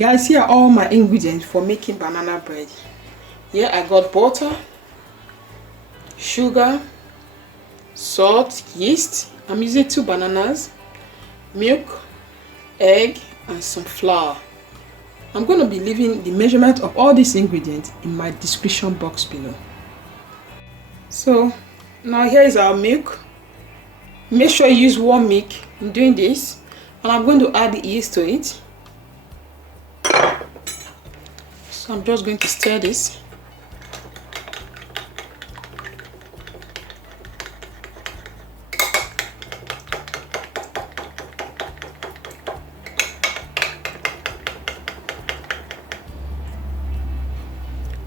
Guys, here are all my ingredients for making banana bread. Here I got butter, sugar, salt, yeast. I'm using 2 bananas, milk, egg, and some flour. I'm going to be leaving the measurement of all these ingredients in my description box below. So now here is our milk. Make sure you use warm milk in doing this, and I'm going to add the yeast to it. So I'm just going to stir this.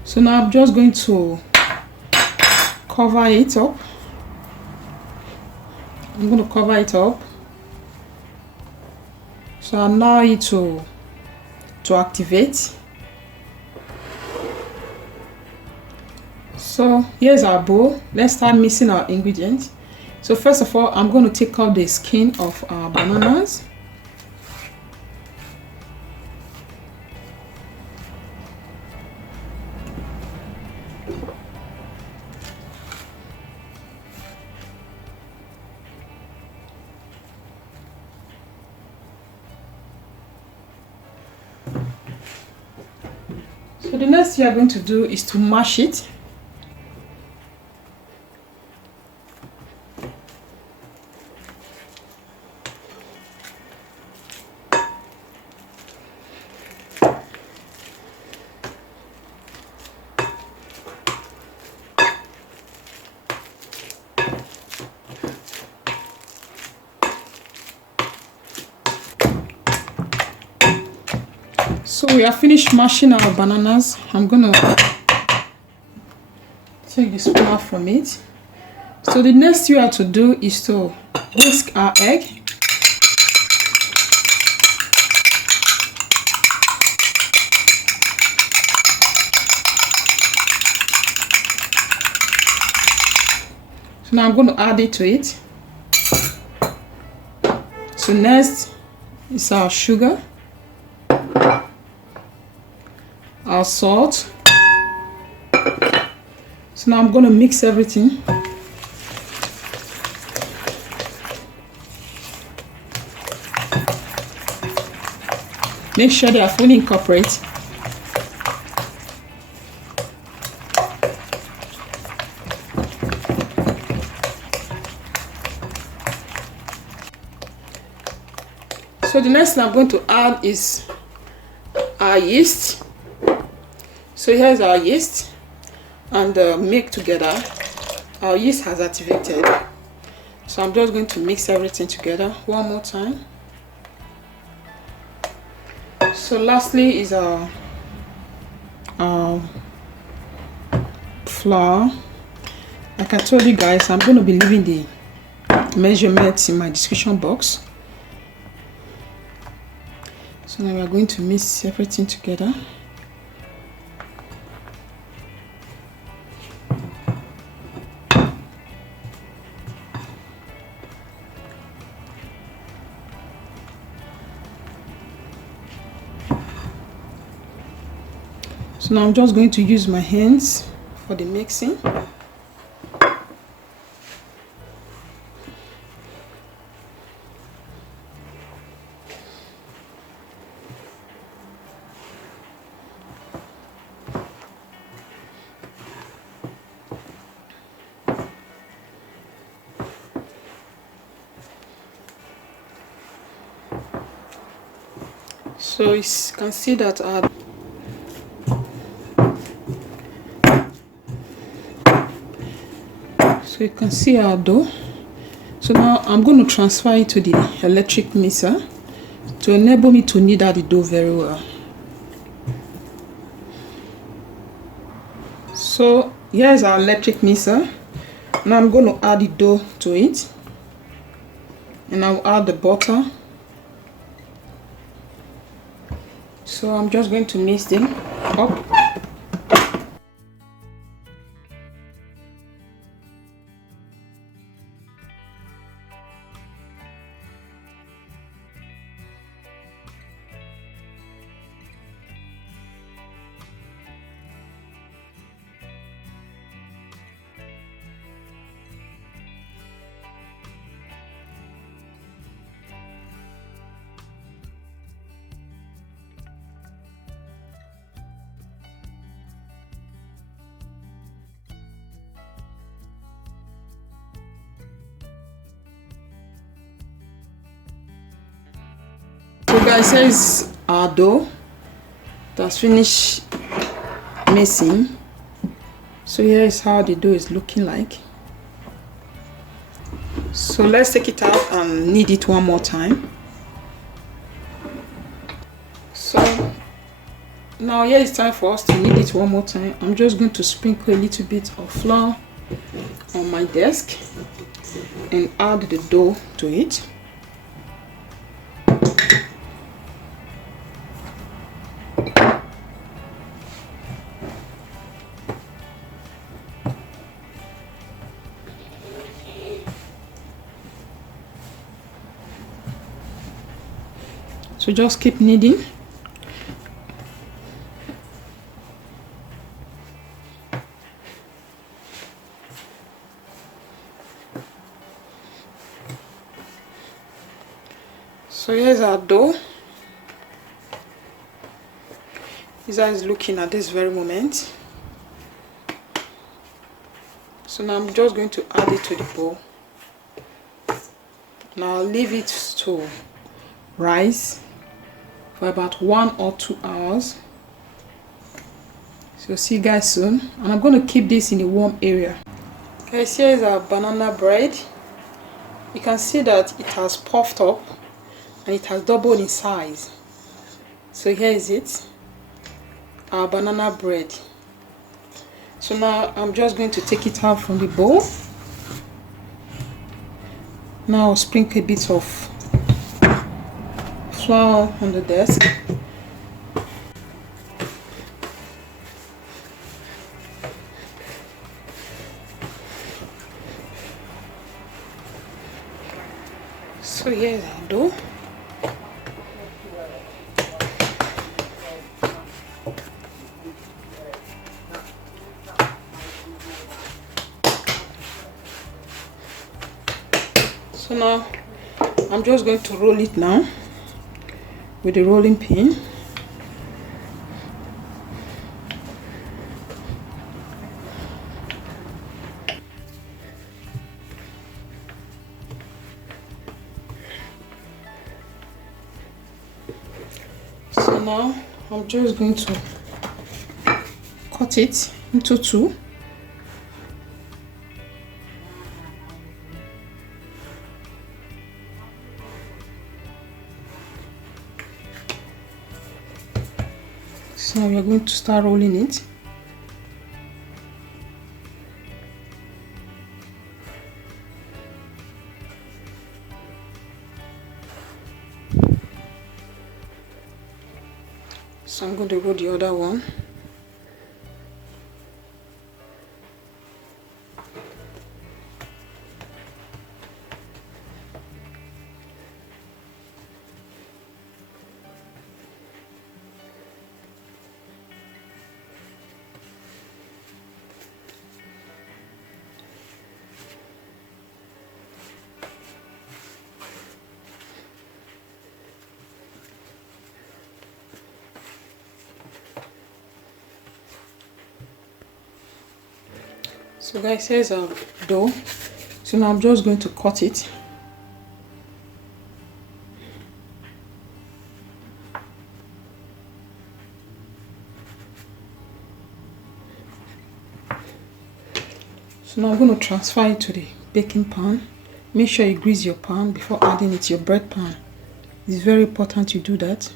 So now I'm just going to cover it up. I'm going to cover it up. So allow it to activate. So here's our bowl. Let's start mixing our ingredients. So first of all, I'm going to take out the skin of our bananas. So the next thing you are going to do is to mash it. So we have finished mashing our bananas. I'm gonna take the spoon from it. So the next thing you have to do is to whisk our egg. So now I'm going to add it to it. So next is our sugar, our salt. So now I'm going to mix everything. Make sure they are fully incorporated. So the next thing I'm going to add is our yeast. So here's our yeast and the milk together. Our yeast has activated. So I'm just going to mix everything together one more time. So lastly is our flour. Like I told you guys, I'm going to be leaving the measurements in my description box. So now we are going to mix everything together. So now I'm just going to use my hands for the mixing. So you can see that so you can see our dough. So now I'm going to transfer it to the electric mixer to enable me to knead out the dough very well. So here's our electric mixer. Now I'm going to add the dough to it, and I'll add the butter. So I'm just going to mix them up. So guys, here is our dough that's finished mixing. So here is how the dough is looking like. So let's take it out and knead it one more time. So now here it's time for us to knead it one more time. I'm just going to sprinkle a little bit of flour on my desk and add the dough to it. So just keep kneading. So here's our dough. This is looking at this very moment. So now I'm just going to add it to the bowl. Now I'll leave it to rise for about 1 or 2 hours. So see you guys soon. And I'm going to keep this in a warm area. Guys, here is our banana bread. You can see that it has puffed up and it has doubled in size. So here is it, our banana bread. So now I'm just going to take it out from the bowl. Now I'll sprinkle a bit of flour on the desk. So here's our dough. So now I'm just going to roll it now with the rolling pin. So now I'm just going to cut it into two. So now we are going to start rolling it. So I'm going to roll the other one. So guys, here's our dough. So now I'm just going to cut it. So now I'm going to transfer it to the baking pan. Make sure you grease your pan before adding it to your bread pan. It's very important you do that.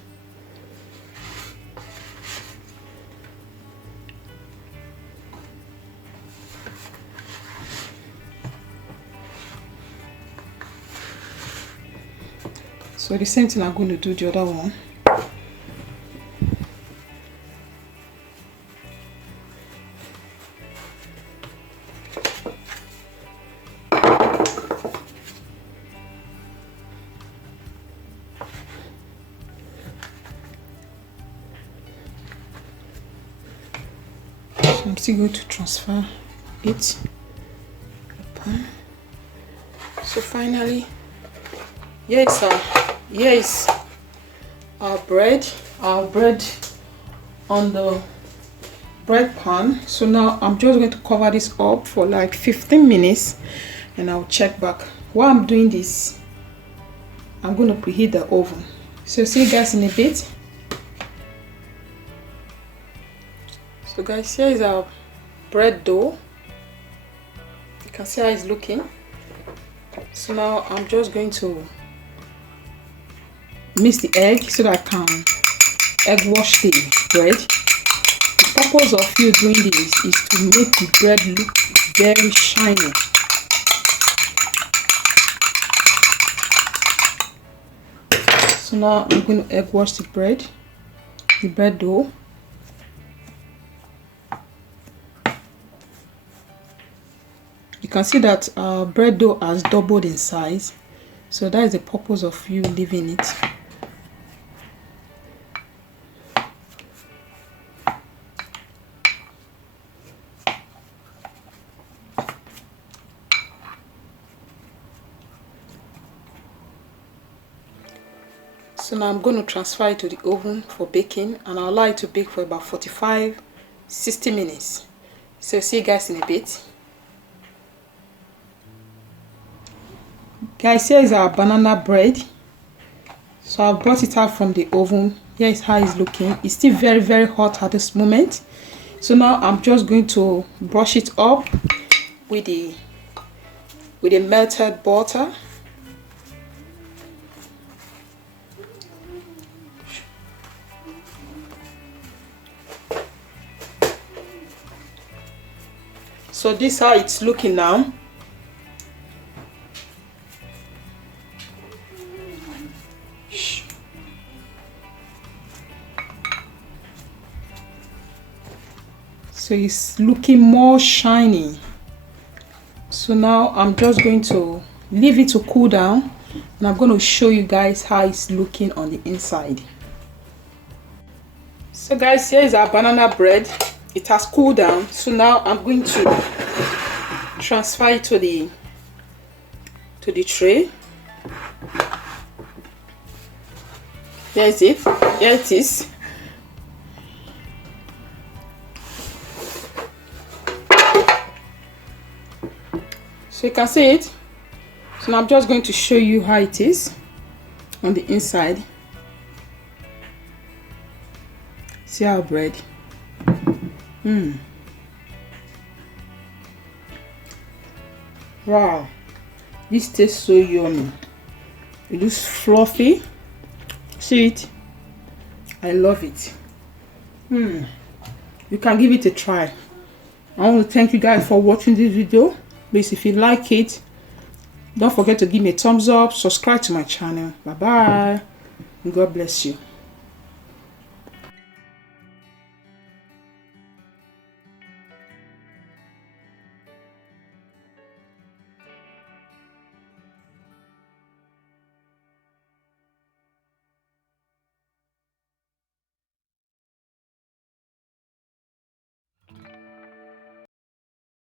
So the same thing I'm going to do the other one. So I'm still going to transfer it. So finally, here is our bread on the bread pan. So now I'm just going to cover this up for like 15 minutes and I'll check back. While I'm doing this, I'm going to preheat the oven. So see you guys in a bit. So guys, here is our bread dough. You can see how it's looking. So now I'm just going to mix the egg so that I can egg wash the bread. The purpose of you doing this is to make the bread look very shiny. So now I'm going to egg wash the bread dough. You can see that our bread dough has doubled in size, so that is the purpose of you leaving it. So now I'm going to transfer it to the oven for baking, and I'll allow it to bake for about 45-60 minutes. So see you guys in a bit. Guys, here is our banana bread. So I've brought it out from the oven. Here is how it's looking. It's still very hot at this moment. So now I'm just going to brush it up with the melted butter. So this is how it's looking now. So it's looking more shiny. So now I'm just going to leave it to cool down, and I'm going to show you guys how it's looking on the inside. So guys, here is our banana bread. It has cooled down. So now I'm going to transfer it to the tray. Here is it. Here it is. So you can see it. So now I'm just going to show you how it is on the inside. See our bread. Wow, this tastes so yummy. It looks fluffy. See it? I love it. You can give it a try. I want to thank you guys for watching this video. Please, if you like it, don't forget to give me a thumbs up, subscribe to my channel. Bye bye. God bless you.